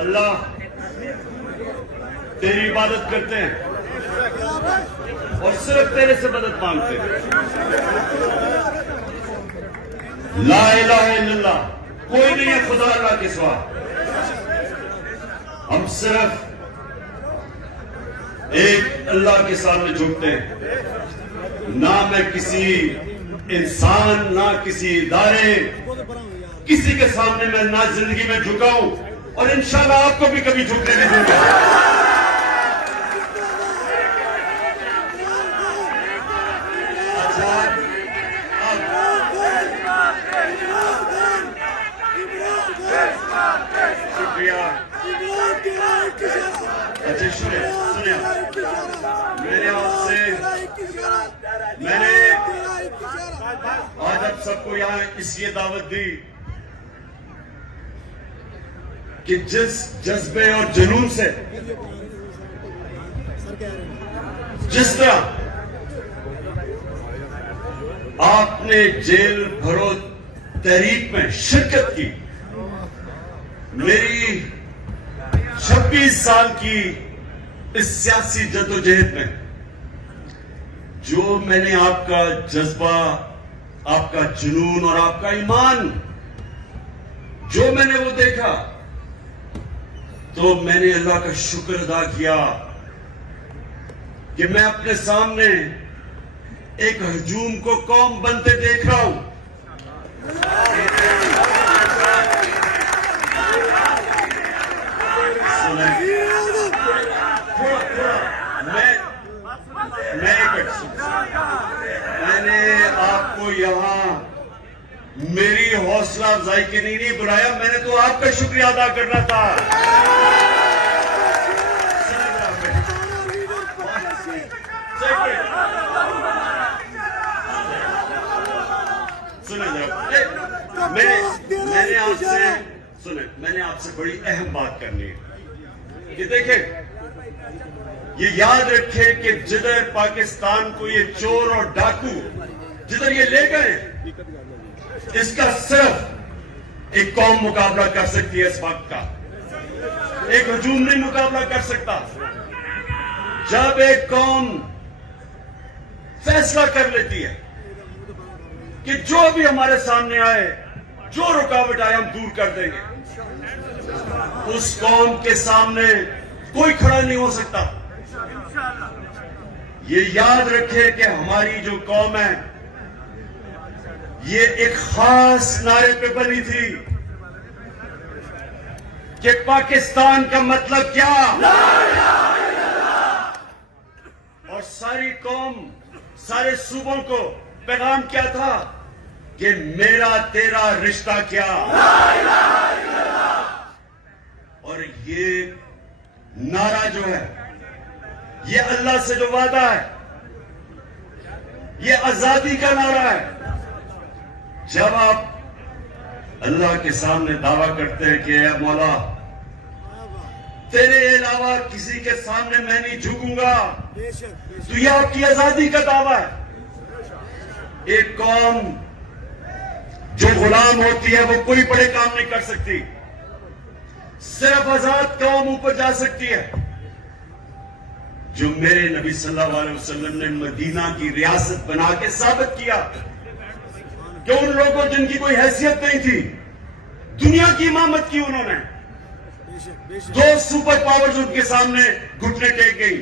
اللہ تیری عبادت کرتے ہیں اور صرف تیرے سے مدد مانگتے ہیں. لا الہ الا اللہ, کوئی نہیں ہے خدا اللہ کے سوا. ہم صرف ایک اللہ کے سامنے جھکتے ہیں. نہ میں کسی انسان, نہ کسی ادارے, کسی کے سامنے میں نہ زندگی میں جھکا ہوں, اور انشاءاللہ آپ کو بھی کبھی جھکنے نہیں دوں گا. شکریہ. اچھا سنیں, میں نے آج آپ سب کو یہاں اس لیے دعوت دی کہ جس جذبے اور جنون سے, جس طرح آپ نے جیل بھرو تحریک میں شرکت کی, میری 26 سال کی اس سیاسی جدوجہد میں جو میں نے آپ کا جذبہ, آپ کا جنون اور آپ کا ایمان جو میں نے وہ دیکھا, تو میں نے اللہ کا شکر ادا کیا کہ میں اپنے سامنے ایک ہجوم کو قوم بنتے دیکھ رہا ہوں. میں نے آپ کو یہاں میری حوصلہ افزائی کے لیے نہیں بلایا, میں نے تو آپ کا شکریہ ادا کرنا تھا. میں نے آپ سے بڑی اہم بات کرنی ہے کہ دیکھیں, یہ یاد رکھیں کہ جدھر پاکستان کو یہ چور اور ڈاکو جدھر یہ لے گئے, اس کا صرف ایک قوم مقابلہ کر سکتی ہے. اس وقت کا ایک ہجوم نہیں مقابلہ کر سکتا. جب ایک قوم فیصلہ کر لیتی ہے کہ جو بھی ہمارے سامنے آئے, جو رکاوٹ آئے, ہم دور کر دیں گے, اس قوم کے سامنے کوئی کھڑا نہیں ہو سکتا. یہ یاد رکھے کہ ہماری جو قوم ہے یہ ایک خاص نعرے پہ بنی تھی کہ پاکستان کا مطلب کیا, اور ساری قوم, سارے صوبوں کو پیغام کیا تھا کہ میرا تیرا رشتہ کیا. اور یہ نعرہ جو ہے, یہ اللہ سے جو وعدہ ہے, یہ آزادی کا نعرہ ہے. جب آپ اللہ کے سامنے دعویٰ کرتے ہیں کہ اے مولا تیرے علاوہ کسی کے سامنے میں نہیں جھکوں گا, تو یہ آپ کی آزادی کا دعویٰ ہے. ایک قوم جو غلام ہوتی ہے وہ کوئی بڑے کام نہیں کر سکتی, صرف آزاد قوم اوپر جا سکتی ہے. جو میرے نبی صلی اللہ علیہ وسلم نے مدینہ کی ریاست بنا کے ثابت کیا کہ ان لوگوں جن کی کوئی حیثیت نہیں تھی, دنیا کی امامت کی انہوں نے. 2 سپر پاورز ان کے سامنے گھٹنے ٹیک گئی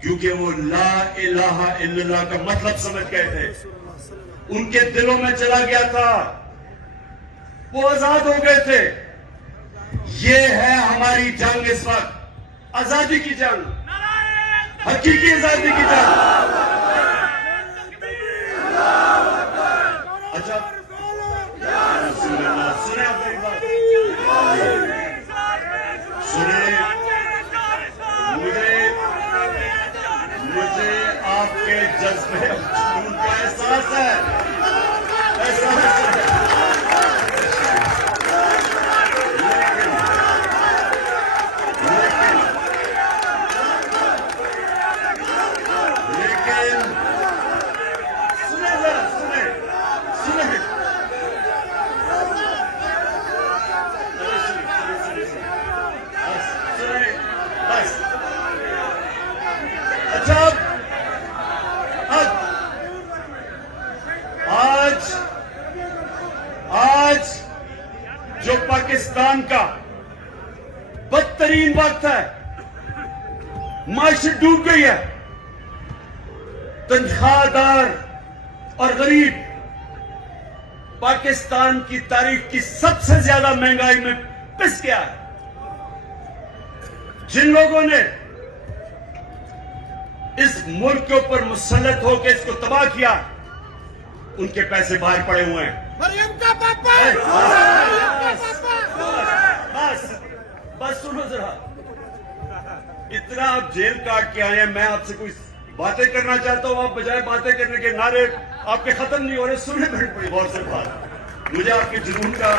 کیونکہ وہ لا الہ الا اللہ کا مطلب سمجھ گئے تھے. ان کے دلوں میں چلا گیا تھا, وہ آزاد ہو گئے تھے. یہ ہے ہماری جنگ اس وقت, آزادی کی جنگ, حقیقی آزادی کی جنگ. اچھا سنیں آپ ایک بات, سنیں, مجھے آپ کے جذبے کا احساس ہے, احساس ہے. بدترین وقت ہے. معیشت ڈوب گئی ہے. تنخواہ دار اور غریب پاکستان کی تاریخ کی سب سے زیادہ مہنگائی میں پس گیا ہے. جن لوگوں نے اس ملک کے اوپر مسلط ہو کے اس کو تباہ کیا ان کے پیسے باہر پڑے ہوئے ہیں. مریم کا پاپا بس سنو ذرا. اتنا آپ جیل کاٹ کے آئے ہیں. میں آپ سے کوئی باتیں کرنا چاہتا ہوں. آپ بجائے باتیں کرنے کے نعرے آپ کے ختم نہیں ہو رہے. سننے بڑی غور سے بات. مجھے آپ کے جنون کا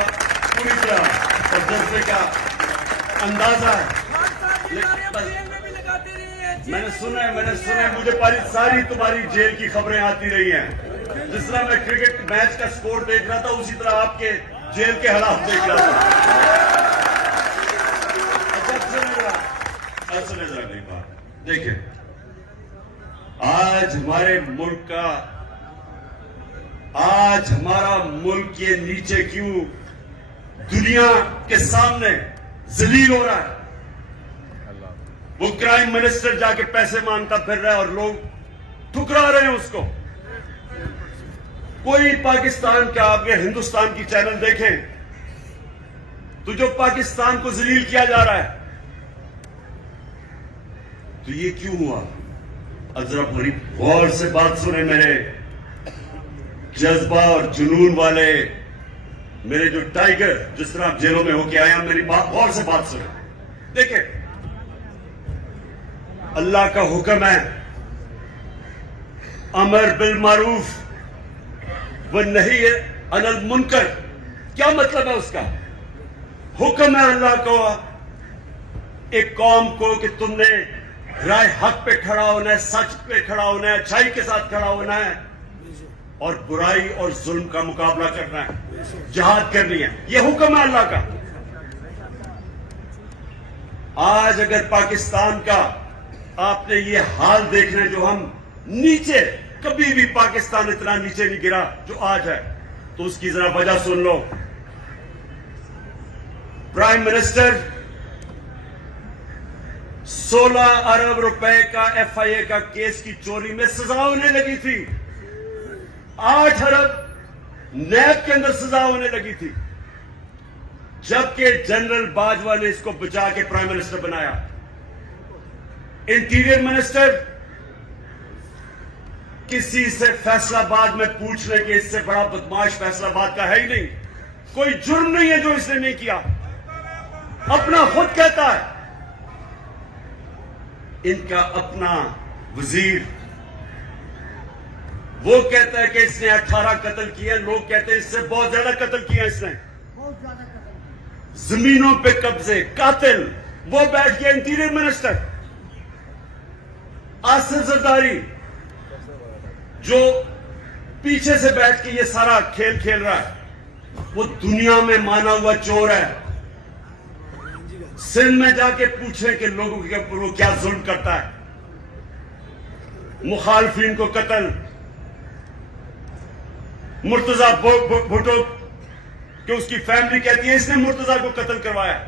پوری طرح اور جذبے کا اندازہ ہے. میں نے سنا ہے مجھے ساری تمہاری جیل کی خبریں آتی رہی ہیں. جس طرح میں کرکٹ میچ کا سکور دیکھ رہا تھا اسی طرح آپ کے جیل کے حالات دیکھ رہا تھا. سنے ذرا میری بات. دیکھیں آج ہمارا ملک یہ نیچے کیوں دنیا کے سامنے ذلیل ہو رہا ہے. وہ کرائم منسٹر جا کے پیسے مانگتا پھر رہا ہے اور لوگ ٹھکرا رہے ہیں اس کو. کوئی پاکستان کا آپ کے ہندوستان کی چینل دیکھیں تو جو پاکستان کو ذلیل کیا جا رہا ہے تو یہ کیوں ہوا؟ اب ذرا بڑی غور سے بات سنیں. میرے جذبہ اور جنون والے میرے جو ٹائیگر جس طرح آپ جیلوں میں ہو کے آئے ہیں میری بات غور سے بات سنیں. دیکھیں اللہ کا حکم ہے امر بالمعروف والنہی عن المنکر. کیا مطلب ہے اس کا؟ حکم ہے اللہ کو ایک قوم کو کہ تم نے رائے حق پہ کھڑا ہونا ہے, سچ پہ کھڑا ہونا ہے, اچھائی کے ساتھ کھڑا ہونا ہے اور برائی اور ظلم کا مقابلہ کرنا ہے, جہاد کرنی ہے. یہ حکم ہے اللہ کا. آج اگر پاکستان کا آپ نے یہ حال دیکھنا جو ہم نیچے, کبھی بھی پاکستان اتنا نیچے نہیں گرا جو آج ہے, تو اس کی ذرا وجہ سن لو. پرائم منسٹر 16 ارب روپے کا ایف آئی اے کا کیس کی چوری میں سزا ہونے لگی تھی. 8 ارب نیب کے اندر سزا ہونے لگی تھی, جبکہ جنرل باجوہ نے اس کو بچا کے پرائم منسٹر بنایا. انٹیریئر منسٹر کسی سے فیصلہ آباد میں پوچھنے کے اس سے بڑا بدماش فیصلہ آباد کا ہے ہی نہیں. کوئی جرم نہیں ہے جو اس نے نہیں کیا. اپنا خود کہتا ہے. ان کا اپنا وزیر وہ کہتا ہے کہ اس نے 18 قتل کیے. لوگ کہتے ہیں اس سے بہت زیادہ قتل کیے اس نے. زمینوں پہ قبضے, قاتل. وہ بیٹھ گیا انٹیریئر منسٹر. آصف زرداری جو پیچھے سے بیٹھ کے یہ سارا کھیل کھیل رہا ہے, وہ دنیا میں مانا ہوا چور ہے. سندھ میں جا کے پوچھیں کہ لوگوں کے اوپر وہ کیا ظلم کرتا ہے. مخالفین کو قتل. مرتضی بھٹو کہ اس کی فیملی کہتی ہے اس نے مرتضی کو قتل کروایا.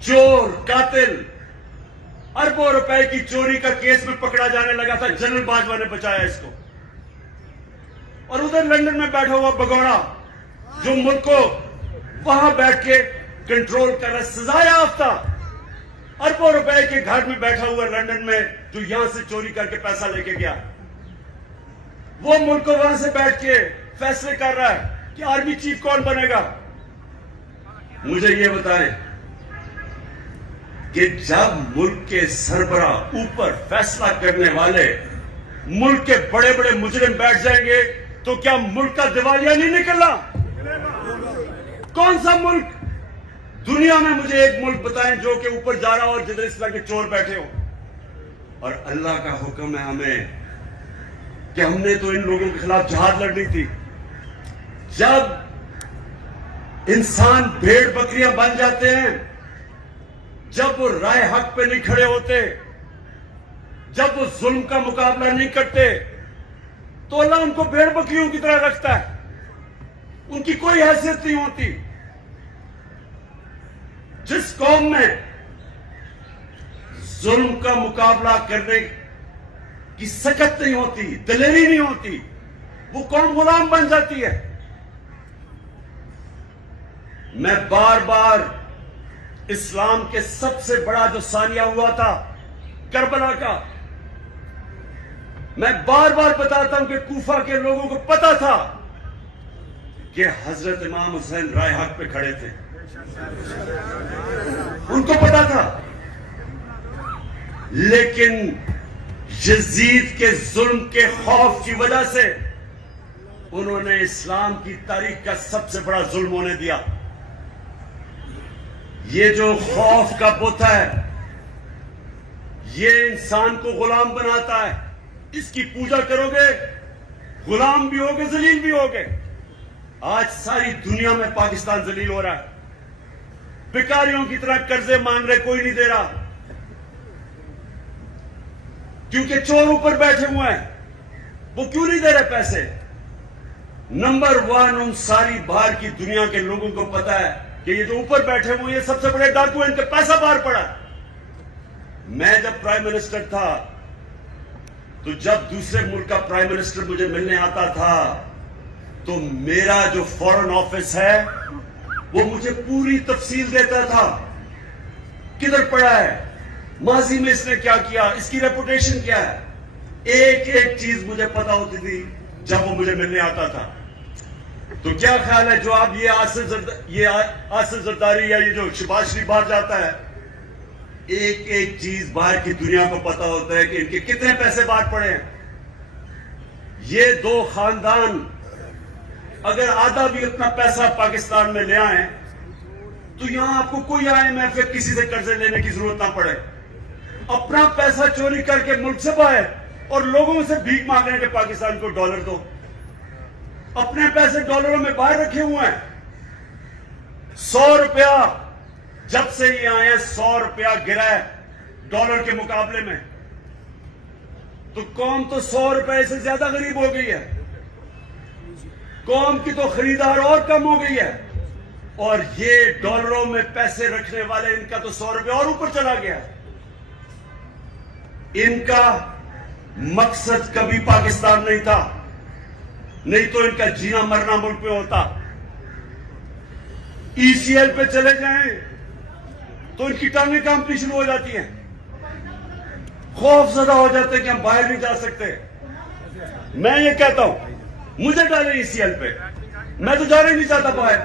چور, قاتل. اربوں روپے کی چوری کا کیس میں پکڑا جانے لگا تھا, جنرل باجوہ نے بچایا اس کو. اور ادھر لندن میں بیٹھا ہوا بگوڑا جو ملک کو وہاں بیٹھ کے کنٹرول کر رہا, سزا یافتہ اربوں روپے کے گھر میں بیٹھا ہوا لندن میں, جو یہاں سے چوری کر کے پیسہ لے کے گیا. وہ ملک کو وہاں سے بیٹھ کے فیصلے کر رہا ہے کہ آرمی چیف کون بنے گا. مجھے یہ بتائیں کہ جب ملک کے سربراہ اوپر فیصلہ کرنے والے ملک کے بڑے بڑے مجرم بیٹھ جائیں گے تو کیا ملک کا دیوالیہ نہیں نکلنا؟ کون سا ملک دنیا میں مجھے ایک ملک بتائیں جو کہ اوپر جا رہا ہو اور جدھر اس طرح کے چور بیٹھے ہو. اور اللہ کا حکم ہے ہمیں کہ ہم نے تو ان لوگوں کے خلاف جہاد لڑنی تھی. جب انسان بھیڑ بکریاں بن جاتے ہیں, جب وہ رائے حق پہ نہیں کھڑے ہوتے, جب وہ ظلم کا مقابلہ نہیں کرتے, تو اللہ ان کو بھیڑ بکریوں کی طرح رکھتا ہے. ان کی کوئی حیثیت نہیں ہوتی. جس قوم میں ظلم کا مقابلہ کرنے کی سکت نہیں ہوتی، دلیری نہیں ہوتی، وہ قوم غلام بن جاتی ہے۔ میں بار بار اسلام کے سب سے بڑا جو ثانیہ ہوا تھا کربلا کا، میں بار بار بتاتا ہوں کہ کوفہ کے لوگوں کو پتا تھا کہ حضرت امام حسین رائے حق پہ کھڑے تھے، ان کو پتا تھا، لیکن یزید کے ظلم کے خوف کی وجہ سے انہوں نے اسلام کی تاریخ کا سب سے بڑا ظلم ہونے دیا۔ یہ جو خوف کا بت ہے، یہ انسان کو غلام بناتا ہے۔ اس کی پوجا کرو گے، غلام بھی ہوگے، ذلیل بھی ہوگے۔ آج ساری دنیا میں پاکستان ذلیل ہو رہا ہے، بھکاریوں کی طرح قرضے مانگ رہے، کوئی نہیں دے رہا، کیونکہ چور اوپر بیٹھے ہوئے ہیں۔ وہ کیوں نہیں دے رہے پیسے؟ نمبر 1 ان ساری باہر کی دنیا کے لوگوں کو پتا ہے کہ یہ جو اوپر بیٹھے ہوئے یہ سب سے بڑے ڈاکو ہیں، ان کا پیسہ باہر پڑا۔ میں جب پرائم منسٹر تھا تو جب دوسرے ملک کا پرائم منسٹر مجھے ملنے آتا تھا تو میرا جو فورن آفس ہے وہ مجھے پوری تفصیل دیتا تھا، کدھر پڑا ہے، ماضی میں اس نے کیا کیا، اس کی ریپوٹیشن کیا ہے، ایک ایک چیز مجھے پتا ہوتی تھی جب وہ مجھے ملنے آتا تھا۔ تو کیا خیال ہے جو آپ یہ آصف زرداری یا یہ جو شہباز شریف باہر جاتا ہے، ایک ایک چیز باہر کی دنیا کو پتا ہوتا ہے کہ ان کے کتنے پیسے باہر پڑے ہیں۔ یہ 2 خاندان اگر آدھا بھی اتنا پیسہ پاکستان میں لے آئیں تو یہاں آپ کو کوئی IMF یا کسی سے قرضے لینے کی ضرورت نہ پڑے، اپنا پیسہ چوری کر کے ملک سے باہر اور لوگوں سے بھیک مانگ رہے ہیں کہ پاکستان کو ڈالر دو، اپنے پیسے ڈالروں میں باہر رکھے ہوئے ہیں۔ 100 روپیہ جب سے یہ آئے ہیں 100 روپیہ گرا ہے ڈالر کے مقابلے میں، تو قوم تو 100 روپے سے زیادہ غریب ہو گئی ہے، قوم کی تو خریدار اور کم ہو گئی ہے، اور یہ ڈالروں میں پیسے رکھنے والے ان کا تو 100 روپے اور اوپر چلا گیا۔ ان کا مقصد کبھی پاکستان نہیں تھا، نہیں تو ان کا جینا مرنا ملک میں ہوتا۔ ECL پہ چلے جائیں تو ان کی ٹانگیں کانپنی شروع ہو جاتی ہیں، خوف زدہ ہو جاتے ہیں کہ ہم باہر نہیں جا سکتے۔ میں یہ کہتا ہوں مجھے ڈالیں ECL پہ، میں تو جانا ہی نہیں چاہتا باہر۔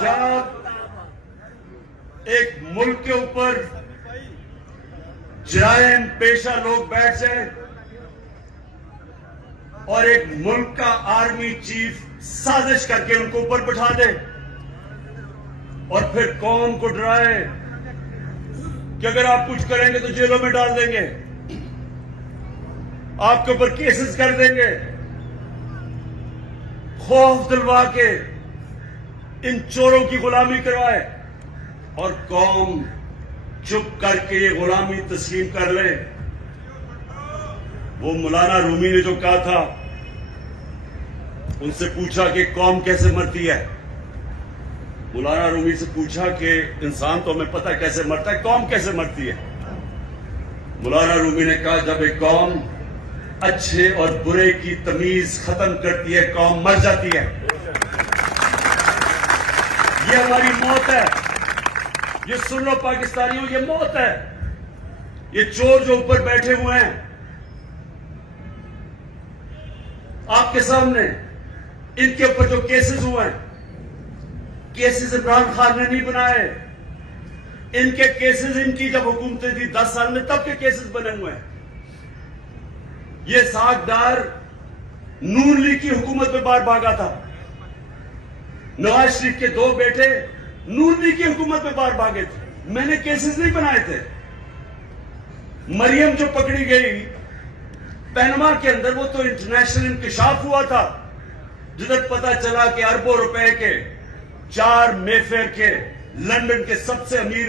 جب ایک ملک کے اوپر جرائم پیشہ لوگ بیٹھ جائیں اور ایک ملک کا آرمی چیف سازش کر کے ان کو اوپر بٹھا دے اور پھر قوم کو ڈرائے کہ اگر آپ کچھ کریں گے تو جیلوں میں ڈال دیں گے، آپ کے اوپر کیسز کر دیں گے، خوف دلوا کے ان چوروں کی غلامی کروائے اور قوم چپ کر کے یہ غلامی تسلیم کر لے۔ وہ مولانا رومی نے جو کہا تھا، ان سے پوچھا کہ قوم کیسے مرتی ہے، مولانا رومی سے پوچھا کہ انسان تو ہمیں پتہ کیسے مرتا ہے، قوم کیسے مرتی ہے؟ مولانا رومی نے کہا جب ایک قوم اچھے اور برے کی تمیز ختم کرتی ہے قوم مر جاتی ہے۔ یہ ہماری موت ہے، یہ سن لو پاکستانیوں، یہ موت ہے۔ یہ چور جو اوپر بیٹھے ہوئے ہیں آپ کے سامنے، ان کے اوپر جو کیسز ہوئے ہیں، کیسز عمران خان نے نہیں بنائے، ان کے کیسز ان کی جب حکومتیں تھی 10 سال میں تب کے کیسز بنے ہوئے ہیں۔ یہ ساکھ ڈار نون لیگ کی حکومت میں باہر بھاگا تھا، نواز شریف کے 2 بیٹے نون لیگ کی حکومت میں باہر بھاگے تھے، میں نے کیسز نہیں بنائے تھے۔ مریم جو پکڑی گئی پینما کے اندر، وہ تو انٹرنیشنل انکشاف ہوا تھا، جدھر پتا چلا کہ اربوں روپے کے 4 مے فیئر کے لندن کے سب سے امیر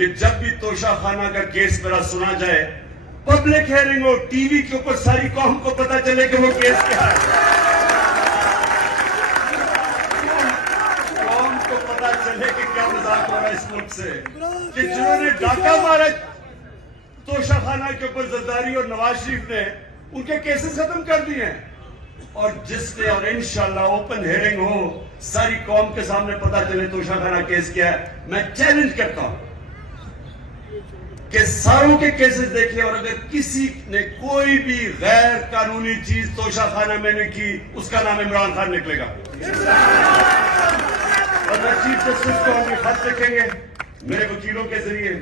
کہ جب بھی توشہ خانہ کا کیس میرا سنا جائے، پبلک ہیئرنگ ہو، ٹی وی کے اوپر ساری قوم کو پتا چلے کہ وہ کیس کیا ہے، قوم کو پتا چلے کہ کیا مذاق ہو رہا ہے اس ملک سے، کہ جنہوں نے ڈاکہ مارا توشہ خانہ کے اوپر زرداری اور نواز شریف نے ان کے کیسز ختم کر دیے ہیں، اور جس نے، اور انشاءاللہ اوپن ہیئرنگ ہو، ساری قوم کے سامنے پتا چلے توشہ خانہ کیس کیا ہے، میں چیلنج کرتا ہوں کہ ساروں کے کیسز دیکھیں، اور اگر کسی نے کوئی بھی غیر قانونی چیز توشہ خانہ میں نے کی، اس کا نام عمران خان نکلے گا، اور میں چیف جسٹس کو ہم خط لکھیں گے میرے وکیلوں کے ذریعے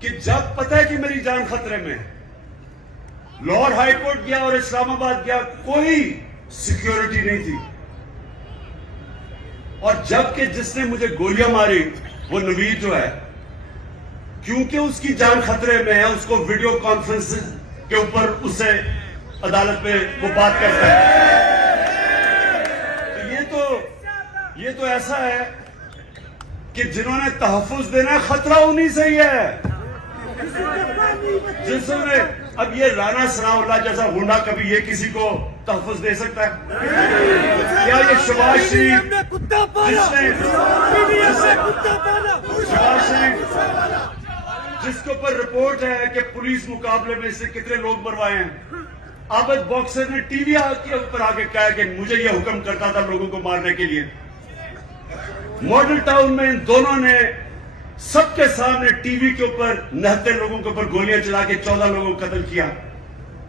کہ جب پتہ ہے کہ میری جان خطرے میں، لاہور ہائی کورٹ گیا اور اسلام آباد گیا، کوئی سیکیورٹی نہیں تھی، اور جبکہ جس نے مجھے گولیاں ماری وہ نوید جو ہے، کیونکہ اس کی جان خطرے میں ہے، اس کو ویڈیو کانفرنس کے اوپر اسے عدالت میں وہ بات کرتا ہے، تو یہ تو ایسا ہے کہ جنہوں نے تحفظ دینا، خطرہ انہی سے ہی ہے، جنہوں نے، اب یہ رانا ثناء اللہ جیسا گنڈا کبھی یہ کسی کو تحفظ دے سکتا ہے؟ کیا یہ شہباز شریف جس کے اوپر رپورٹ ہے کہ پولیس مقابلے میں سے کتنے لوگ مروائے ہیں، عابد باکسر نے ٹی وی کے اوپر آگے کہا کہ مجھے یہ حکم کرتا تھا لوگوں کو مارنے کے لیے، ماڈل ٹاؤن میں ان دونوں نے سب کے سامنے ٹی وی کے اوپر 69 لوگوں کے اوپر گولیاں چلا کے 14 لوگوں کو قتل کیا،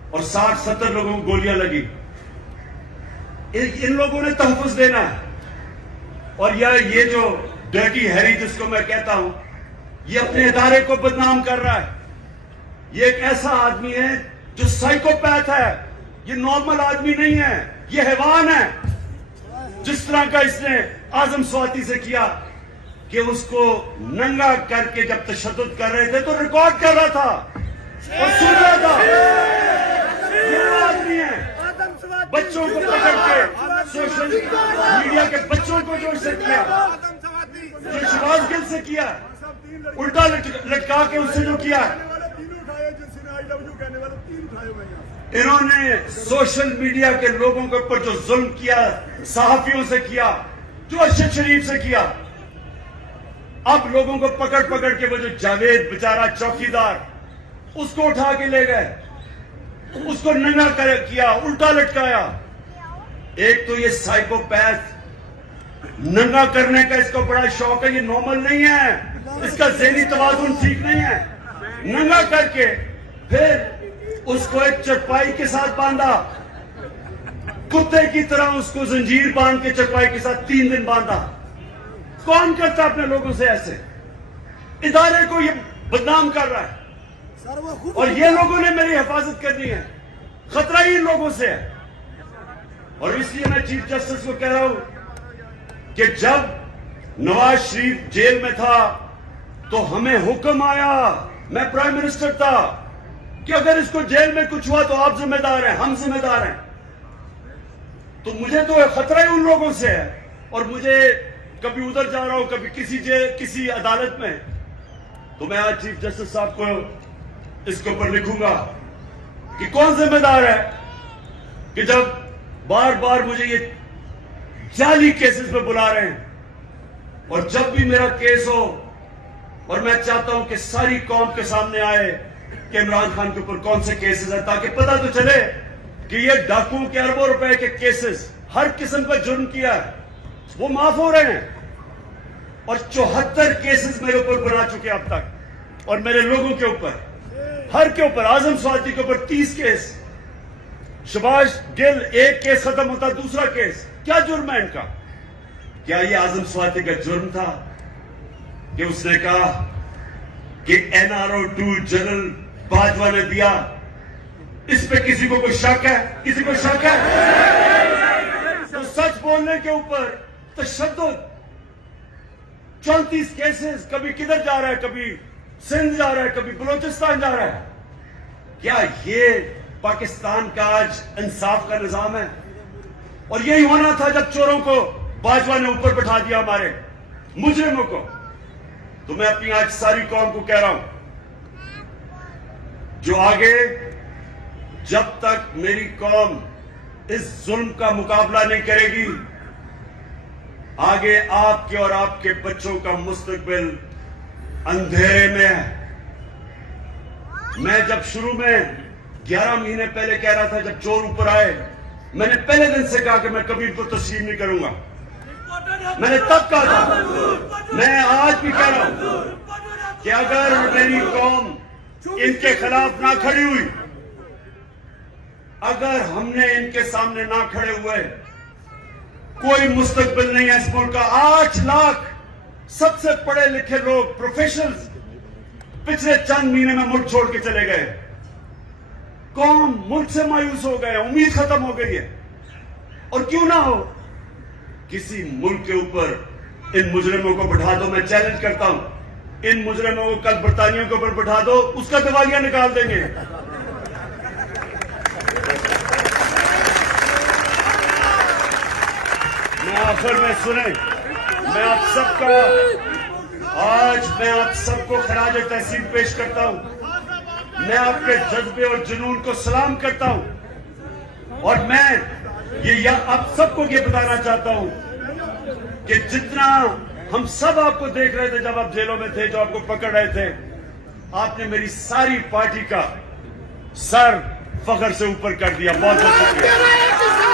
اور 60-70 لوگوں کو گولیاں لگی، ان لوگوں نے تحفظ دینا ہے، اور یہ جو ڈرٹی ہیری جس کو میں کہتا ہوں، یہ اپنے ادارے کو بدنام کر رہا ہے، یہ ایک ایسا آدمی ہے جو سائیکوپیتھ ہے، یہ نارمل آدمی نہیں ہے، یہ حیوان ہے، جس طرح کا اس نے اعظم سواتی سے کیا کہ اس کو ننگا کر کے جب تشدد کر رہے تھے تو ریکارڈ کر رہا تھا اور سن رہا تھا، یہ آدمی ہے، بچوں کو پکڑ کے سوشل میڈیا کے بچوں کو جو اسے کیا، جو شہباز گل سے کیا، الٹا لٹکا کے اس سے جو کیا، انہوں نے سوشل میڈیا کے لوگوں کے اوپر جو ظلم کیا، صحافیوں سے کیا، جو ارشد شریف سے کیا، اب لوگوں کو پکڑ پکڑ کے وہ جو جاوید بیچارہ چوکیدار، اس کو اٹھا کے لے گئے، اس کو ننگا کیا، الٹا لٹکایا، ایک تو یہ سائیکوپیتھ ننگا کرنے کا اس کو بڑا شوق ہے، یہ نارمل نہیں ہے، اس کا ذہنی توازن ٹھیک نہیں ہے، ننگا کر کے پھر اس کو ایک چرپائی کے ساتھ باندھا، کتے کی طرح اس کو زنجیر باندھ کے چرپائی کے ساتھ 3 دن باندھا۔ کون کرتا اپنے لوگوں سے ایسے؟ ادارے کو یہ بدنام کر رہا ہے، اور یہ لوگوں نے میری حفاظت کرنی ہے، خطرہ ہی ان لوگوں سے ہے، اور اس لیے میں چیف جسٹس کو کہہ رہا ہوں کہ جب نواز شریف جیل میں تھا تو ہمیں حکم آیا، میں پرائم منسٹر تھا، کہ اگر اس کو جیل میں کچھ ہوا تو آپ ذمہ دار ہیں، ہم ذمہ دار ہیں، تو مجھے تو خطرہ ہی ان لوگوں سے ہے، اور مجھے کبھی ادھر جا رہا ہوں، کبھی کسی عدالت میں، تو میں آج چیف جسٹس صاحب کو اس کے اوپر لکھوں گا کہ کون ذمہ دار ہے کہ جب بار بار مجھے یہ جعلی کیسز میں بلا رہے ہیں، اور جب بھی میرا کیس ہو، اور میں چاہتا ہوں کہ ساری قوم کے سامنے آئے کہ عمران خان کے اوپر کون سے کیسز ہیں، تاکہ پتہ تو چلے کہ یہ ڈاکو کے اربوں روپے کے کیسز، ہر قسم کا جرم کیا ہے، وہ معاف ہو رہے ہیں، اور 74 کیسز میرے اوپر بنا چکے اب تک، اور میرے لوگوں کے اوپر، ہر کے اوپر، اعظم سواتی کے اوپر 30 کیس، شہباز گل ایک کیس ختم ہوتا دوسرا کیس، کیا جرم ہے ان کا؟ کیا یہ اعظم سواتی کا جرم تھا کہ اس نے کہا کہ NRO2 جنرل باجوہ نے دیا، اس پہ کسی کو کوئی شک ہے؟ کسی کو شک ہے؟ تو سچ بولنے کے اوپر تشدد، 34 کیسز، کبھی کدھر جا رہا ہے، کبھی سندھ جا رہا ہے، کبھی بلوچستان جا رہا ہے، کیا یہ پاکستان کا آج انصاف کا نظام ہے؟ اور یہی ہونا تھا جب چوروں کو باجوہ نے اوپر بٹھا دیا، ہمارے مجرموں کو، تو میں اپنی آج ساری قوم کو کہہ رہا ہوں، جو آگے جب تک میری قوم اس ظلم کا مقابلہ نہیں کرے گی، آگے آپ کے اور آپ کے بچوں کا مستقبل اندھیرے میں ہے۔ میں جب شروع میں 11 مہینے پہلے کہہ رہا تھا، جب چور اوپر آئے، میں نے پہلے دن سے کہا کہ میں کبھی ان کو تسلیم نہیں کروں گا۔ میں نے تب کہا تھا، میں آج بھی کہہ رہا ہوں کہ اگر میری قوم ان کے خلاف نہ کھڑی ہوئی، اگر ہم نے ان کے سامنے نہ کھڑے ہوئے، کوئی مستقبل نہیں ہے اس ملک کا۔ 8 لاکھ سب سے پڑھے لکھے لوگ، پروفیشنلز، پچھلے چند مہینے میں ملک چھوڑ کے چلے گئے۔ قوم ملک سے مایوس ہو گئے، امید ختم ہو گئی ہے۔ اور کیوں نہ ہو، کسی ملک کے اوپر ان مجرموں کو بٹھا دو۔ میں چیلنج کرتا ہوں، ان مجرموں کو کل برطانیہ کے اوپر بٹھا دو، اس کا دیوالیہ نکال دیں گے۔ میں آخر میں سنیں، میں آپ سب کا آج میں آپ سب کو خراج تحسین پیش کرتا ہوں۔ میں آپ کے جذبے اور جنون کو سلام کرتا ہوں، اور میں یہ آپ سب کو یہ بتانا چاہتا ہوں کہ جتنا ہم سب آپ کو دیکھ رہے تھے جب آپ جیلوں میں تھے، جو آپ کو پکڑ رہے تھے، آپ نے میری ساری پارٹی کا سر فخر سے اوپر کر دیا۔ بہت بہت شکریہ۔